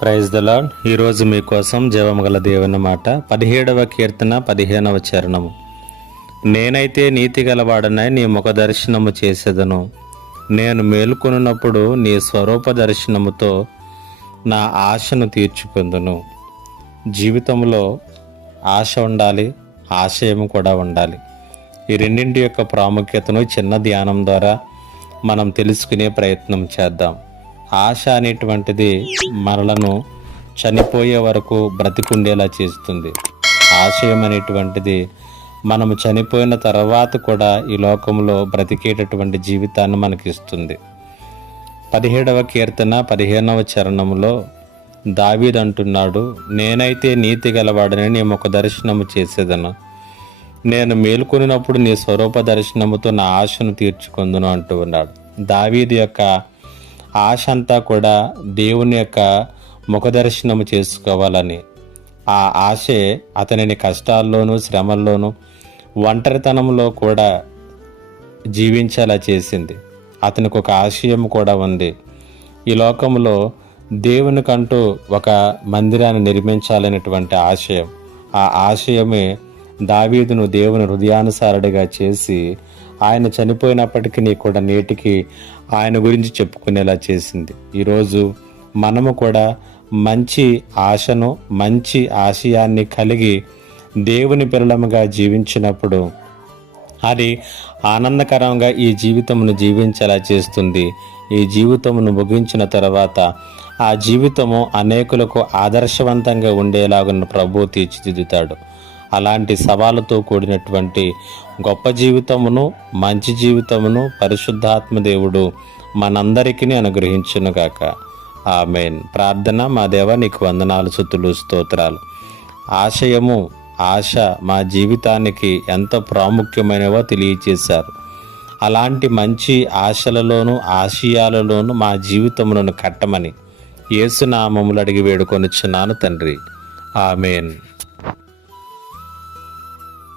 Praise the lord ఈరోజు మీకోసం జీవమగల దేవుని మాట. పదిహేడవ కీర్తన పదిహేనవ చరణము. నేనైతే నీతి గలవాడనై నీ ముఖ దర్శనము చేసేదను. నేను మేలుకొనున్నప్పుడు నీ స్వరూప దర్శనముతో నా ఆశను తీర్చుకుందును. జీవితంలో ఆశ ఉండాలి ఆశయం కూడా ఉండాలి. ఈ రెండింటి యొక్క ప్రాముఖ్యతను చిన్న ధ్యానం ద్వారా మనం తెలుసుకునే ప్రయత్నం చేద్దాం. ఆశ అనేటువంటిది మనలను చనిపోయే వరకు బ్రతికుండేలా చేస్తుంది. ఆశయం అనేటువంటిది మనము చనిపోయిన తర్వాత కూడా ఈ లోకంలో బ్రతికేటటువంటి జీవితాన్ని మనకి ఇస్తుంది పదిహేడవ కీర్తన పదిహేనవ చరణంలో దావీద్ అంటున్నాడు నేనైతే నీతి గలవాడని నీ ముఖ దర్శనము చేసేదను. నేను మేలుకొనినప్పుడు నీ స్వరూప దర్శనముతో నా ఆశను తీర్చుకుందును అంటూ ఉన్నాడు. దావీదు యొక్క ఆశ అంతా కూడా దేవుని యొక్క ముఖదర్శనం చేసుకోవాలని. ఆ ఆశే అతనిని కష్టాల్లోనూ శ్రమల్లోనూ ఒంటరితనంలో కూడా జీవించేలా చేసింది. అతనికి ఒక ఆశయం కూడా ఉంది. ఈ లోకంలో దేవునికంటూ ఒక మందిరాన్ని నిర్మించాలనేటువంటి ఆశయం. ఆ ఆశయమే దావీదును దేవుని హృదయానుసారుడిగా చేసి ఆయన చనిపోయినప్పటికీ కూడా నేటికి ఆయన గురించి చెప్పుకునేలా చేసింది. ఈరోజు మనము కూడా మంచి ఆశను మంచి ఆశయాన్ని కలిగి దేవుని పిల్లలముగా జీవించినప్పుడు అది ఆనందకరంగా ఈ జీవితమును జీవించేలా చేస్తుంది. ఈ జీవితమును ముగించిన తర్వాత ఆ జీవితము అనేకులకు ఆదర్శవంతంగా ఉండేలాగా ప్రభు తీర్చిదిద్దుతాడు. అలాంటి సవాలుతో కూడినటువంటి గొప్ప జీవితమును మంచి జీవితమును పరిశుద్ధాత్మ దేవుడు మనందరికీ అనుగ్రహించునుగాక. ఆమెన్. ప్రార్థన మా దేవ నీకు వందనాలు సుతులు స్తోత్రాలు. ఆశయము ఆశ మా జీవితానికి ఎంత ప్రాముఖ్యమైనవో తెలియచేశారు. అలాంటి మంచి ఆశలలోను ఆశయాలలోను మా జీవితములను కట్టమని ఏసునామములు అడిగి వేడుకొనిచ్చున్నాను తండ్రి. ఆమెన్.